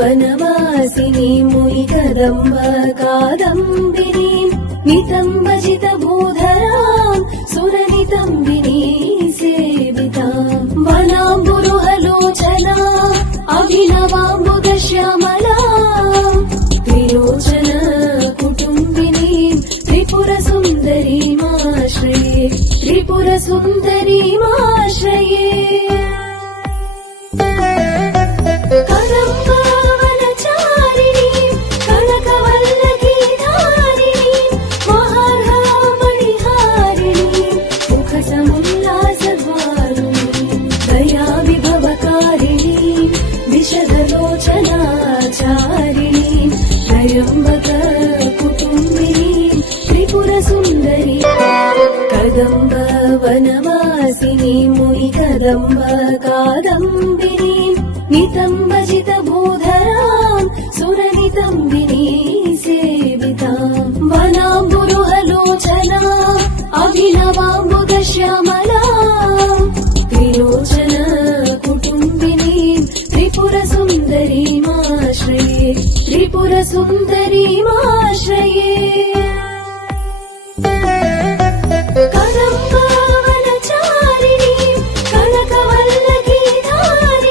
वनवासिनीं Kadamba कादम्बिनीं नितम्बजितभूधरां सुरनितम्बिनीं सेवितां वनाम्बुरुहलोचना अभिनवाम्बुदश्यामला Trilochan कुटुम्बिनीं त्रिपुरसुन्दरीमाश्रये त्रिपुरसुन्दरीमाश्रये कदम्बवनचारिणीं कनकवल्लकीधारिणीं महार्हामणिहारिणीं मुखसमुल्लासद्वारिणीं दयाविभवकारिणीं विशदलोचनाचारिणीं त्रयम्बककुटुम्बिनीं Tripurasundari Kadamba वनवासिनीं Kadamba कादम्बिनीं नितम्बजितभूधरां सुरनितम्बिनीं सेवितां वनाम्बुरुहलोचना अभिनवाम्बुदश्यामला Trilochan कुटुम्बिनीं त्रिपुरसुन्दरीमाश्रये त्रिपुरसुन्दरीमा